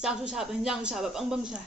ꯆꯥꯛꯁꯨ ꯁꯥꯕ ꯍꯤꯟꯖꯥꯡꯁꯨ ꯁꯥꯕ ꯄꯪ ꯁꯥꯏ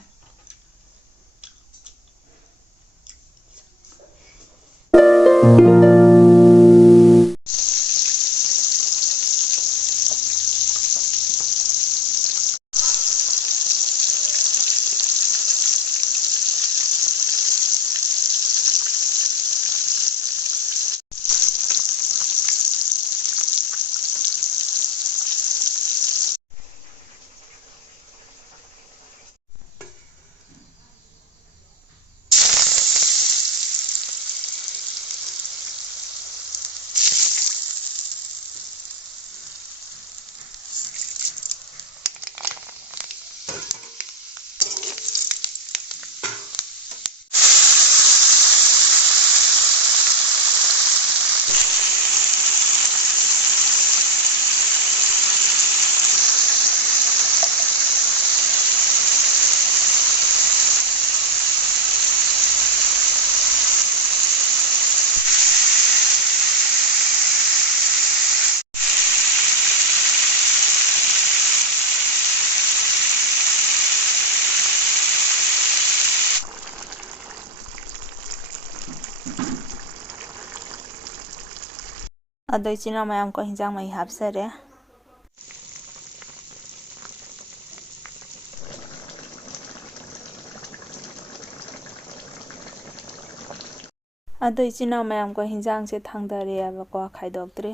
ꯑꯗꯣ ꯏꯆꯤꯟ ꯏꯅꯥꯎ ꯃꯌꯥꯝ ꯀꯣ ꯍꯤꯟꯖꯥꯡ ꯃꯍꯤ ꯍꯥꯞꯆꯔꯦ꯫ ꯑꯗꯣ ꯏꯆꯤꯟ ꯏꯅꯥꯎ ꯃꯌꯥꯝ ꯀꯣ ꯍꯤꯟꯖꯥꯡꯁꯦ ꯊꯥꯡꯗꯔꯦꯕꯀꯣ ꯈꯥꯏꯗꯣꯛꯇ꯭ꯔꯤ꯫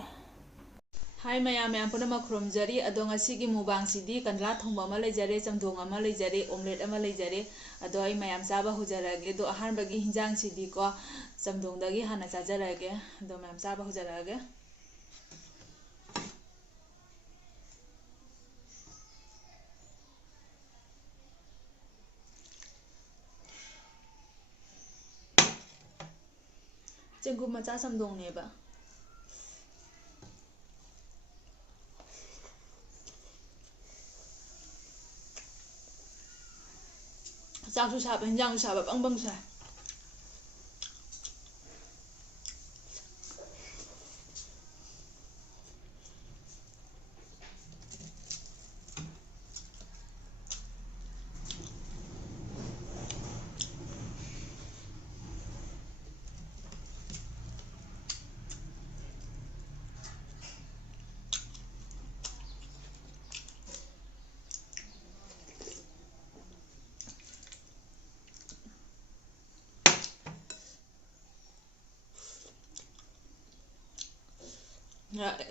ꯍꯥꯏ ꯃꯌꯥꯝ ꯄꯨꯝꯅꯃꯛ ꯈꯨꯔꯨꯝꯖꯔꯤ ꯑꯗꯣ ꯉꯁꯤꯒꯤ ꯃꯨꯛꯕꯥꯡꯁꯤꯗꯤ ꯀꯟꯗꯂꯥ ꯊꯣꯡꯕ ꯑꯃ ꯂꯩꯖꯔꯦ, ꯆꯝꯊꯣꯡ ꯑꯃ ꯂꯩꯖꯔꯦ, ꯑꯣꯝꯂꯦꯠ ꯑꯃ ꯂꯩꯖꯔꯦ꯫ ꯑꯗꯣ ꯑꯩ ꯃꯌꯥꯝ ꯆꯥꯕ ꯍꯧꯖꯔꯛꯑꯒꯦ꯫ ꯑꯗꯣ ꯑꯍꯥꯟꯕꯒꯤ ꯍꯤꯟꯖꯥꯡꯁꯤꯗꯤꯀꯣ ꯆꯝꯊꯣꯡꯗꯒꯤ ꯍꯥꯟꯅ ꯆꯥꯖꯔꯛꯑꯒꯦ꯫ ꯑꯗꯣ ꯃꯌꯥꯝ ꯆꯥꯕ ꯍꯧꯖꯔꯛꯑꯒꯦ꯫ ꯆꯦꯡꯒꯨꯝ ꯃꯆꯥ ꯆꯝꯊꯣꯡꯅꯦꯕ꯫ ꯆꯥꯛꯁꯨ ꯁꯥꯕ ꯍꯤꯟꯖꯥꯡꯁꯨ ꯁꯥꯕ ꯄꯪ ꯁꯥꯏ꯫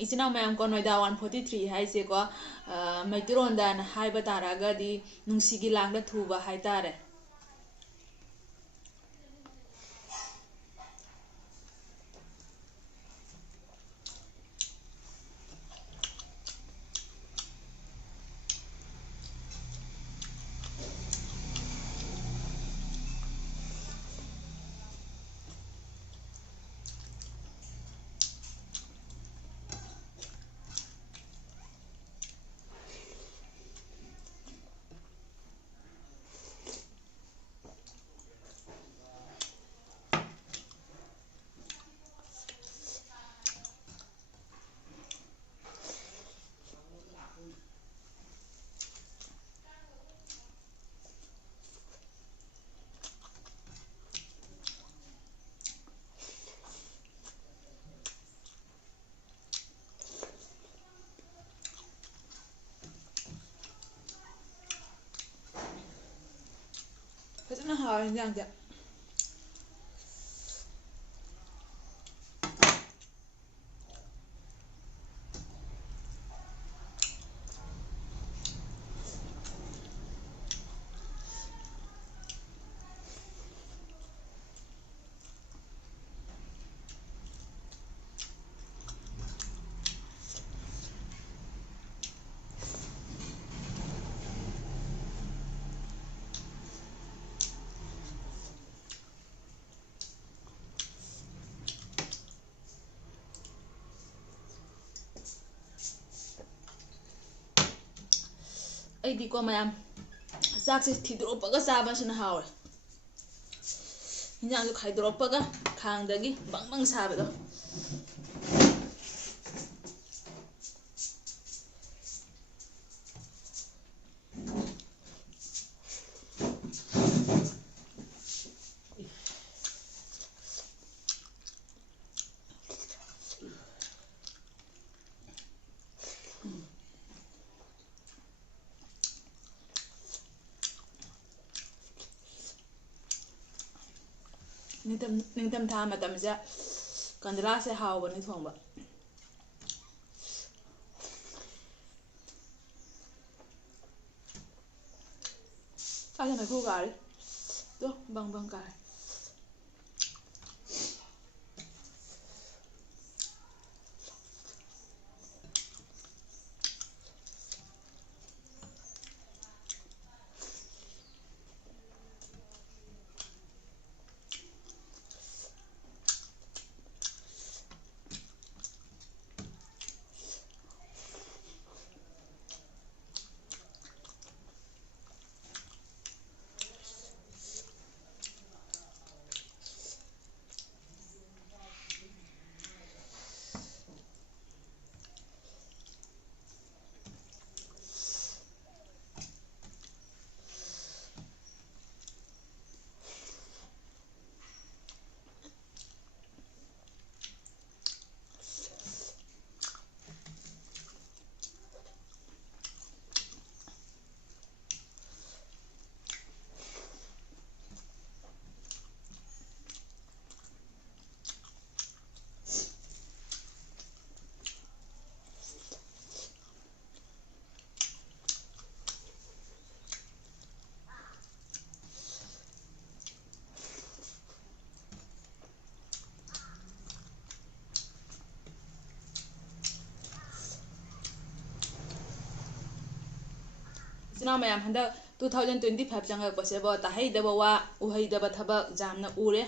ꯏꯆꯤꯟ ꯏꯅꯥꯎ ꯃꯌꯥꯝ ꯀꯣ ꯅꯣꯏꯗꯥ 143 ꯍꯥꯏꯁꯦꯀꯣ ꯃꯩꯇꯩꯔꯣꯟꯗꯅ ꯍꯥꯏꯕ ꯇꯥꯔꯒꯗꯤ ꯅꯨꯡꯁꯤꯒꯤ ꯂꯥꯡꯗ ꯊꯨꯕ ꯍꯥꯏꯇꯥꯔꯦ꯫ ꯐꯖꯅ ꯍꯥꯎꯋꯦ ꯍꯤꯟꯖꯥꯡꯁꯦ꯫ ꯑꯩꯗꯤꯀꯣ ꯃꯌꯥꯝ ꯆꯥꯛꯁꯦ ꯊꯤꯗꯣꯛꯄꯒ ꯆꯥꯕꯁꯤꯅ ꯍꯥꯎꯔꯦ꯫ ꯍꯤꯟꯖꯥꯡꯁꯨ ꯈꯥꯏꯗꯣꯛꯄꯒ ꯈꯥꯡꯗꯒꯤ ꯕꯪ ꯁꯥꯕꯗꯣ꯫ ꯅꯤꯡꯊꯝ ꯊꯥ ꯃꯇꯝꯁꯦ ꯀꯟꯗꯂꯥꯁꯦ ꯍꯥꯎꯕꯅꯤ ꯊꯣꯡꯕ ꯑꯩꯅ ꯃꯩꯈꯨ ꯀꯥꯔꯤ ꯇꯣ ꯕꯪ ꯕꯪ ꯀꯥꯔꯤ ꯏꯆꯤꯟ ꯏꯅꯥꯎ ꯃꯌꯥꯝ ꯍꯟꯗꯛ 2025 ꯆꯪꯉꯛꯄꯁꯦꯕꯣ ꯇꯥꯍꯩꯗꯕ ꯋꯥ ꯎꯍꯩꯗꯕ ꯊꯕꯛ ꯌꯥꯝꯅ ꯎꯔꯦ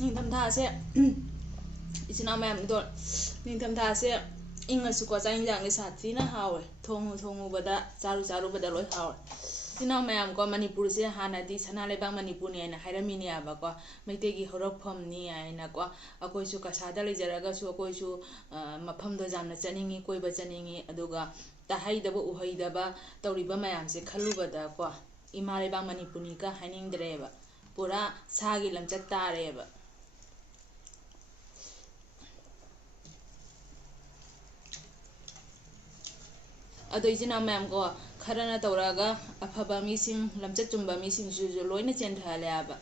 ꯅꯤꯡꯊꯝꯊꯥꯁꯦ ꯏꯆꯤꯟ ꯏꯅꯥꯎ ꯃꯌꯥꯝꯗꯣ ꯅꯤꯡꯊꯝꯊꯥꯁꯦ ꯏꯪꯉꯁꯨꯀꯣ ꯆꯥꯛ ꯌꯦꯟꯁꯥꯡꯁꯦ ꯁꯥꯊꯤꯅ ꯍꯥꯎꯋꯦ ꯊꯣꯡꯉꯨꯕꯗ ꯆꯥꯔꯨꯕꯗ ꯂꯣꯏ ꯍꯥꯎꯋꯦ ꯏꯆꯤꯟ ꯏꯅꯥꯎ ꯃꯌꯥꯝꯀꯣ ꯃꯅꯤꯄꯨꯔꯁꯦ ꯍꯥꯟꯅꯗꯤ ꯁꯅꯥ ꯂꯩꯕꯥꯛ ꯃꯅꯤꯄꯨꯔꯅꯤ ꯍꯥꯏꯅ ꯍꯥꯏꯔꯝꯃꯤꯅꯦꯕꯀꯣ ꯃꯩꯇꯩꯒꯤ ꯍꯧꯔꯛꯐꯝꯅꯤ ꯍꯥꯏꯅꯀꯣ ꯑꯩꯈꯣꯏꯁꯨ ꯀꯁꯥꯔꯗ ꯂꯩꯖꯔꯒꯁꯨ ꯑꯩꯈꯣꯏꯁꯨ ꯃꯐꯝꯗꯣ ꯌꯥꯝꯅ ꯆꯠꯅꯤꯡꯉꯤ ꯀꯣꯏꯕ ꯆꯠꯅꯤꯡꯉꯤ ꯑꯗꯨꯒ ꯇꯥꯍꯩꯗꯕ ꯎꯍꯩꯗꯕ ꯇꯧꯔꯤꯕ ꯃꯌꯥꯝꯁꯦ ꯈꯜꯂꯨꯕꯗꯀꯣ ꯏꯃꯥ ꯂꯩꯕꯥꯛ ꯃꯅꯤꯄꯨꯔꯅꯤꯒ ꯍꯥꯏꯅꯤꯡꯗ꯭ꯔꯦꯕ ꯄꯨꯔꯥ ꯁꯥꯒꯤ ꯂꯝꯆꯠ ꯇꯥꯔꯦꯕ ꯑꯗꯣ ꯏꯆꯤꯟ ꯏꯅꯥꯎ ꯃꯌꯥꯝꯀꯣ ꯈꯔꯅ ꯇꯧꯔꯛꯑꯒ ꯑꯐꯕ ꯃꯤꯁꯤꯡ ꯂꯝꯆꯠ ꯆꯨꯝꯕ ꯃꯤꯁꯤꯡꯁꯤꯁꯨ ꯂꯣꯏꯅ ꯆꯦꯟꯊꯍꯜꯂꯦ ꯍꯥꯏꯕ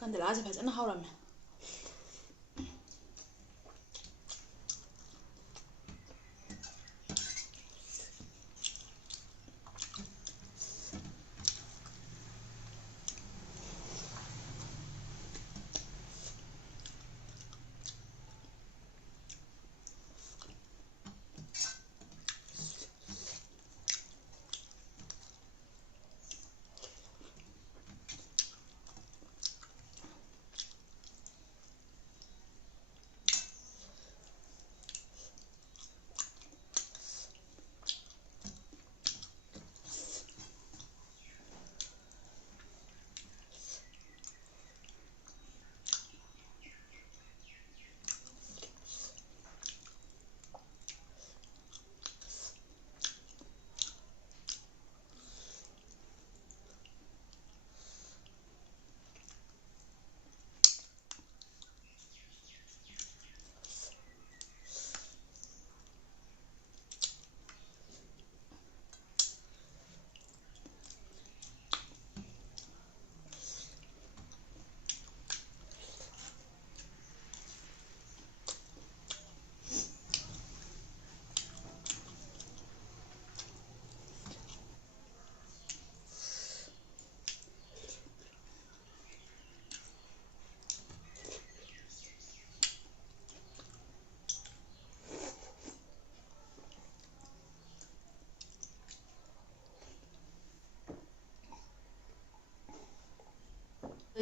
ꯀꯟꯗꯂꯥꯁꯦ ꯐꯖꯅ ꯍꯧꯔꯝꯃꯦ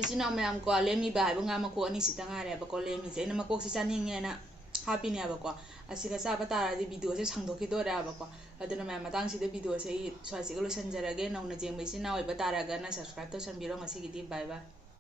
इचिनाउ मैम को लेमीबा हाइबो nga mako ani sita ngare ba ko lemi je na mako si chaninge na hapini aba ko asiga sa bata di video se sangdoki do ra ba ko aduna ma'am matang si de video se swasi ko losan jarage na una jeng be si na oi bata ra ga na subscribe to san biro ngasi gidi bye bye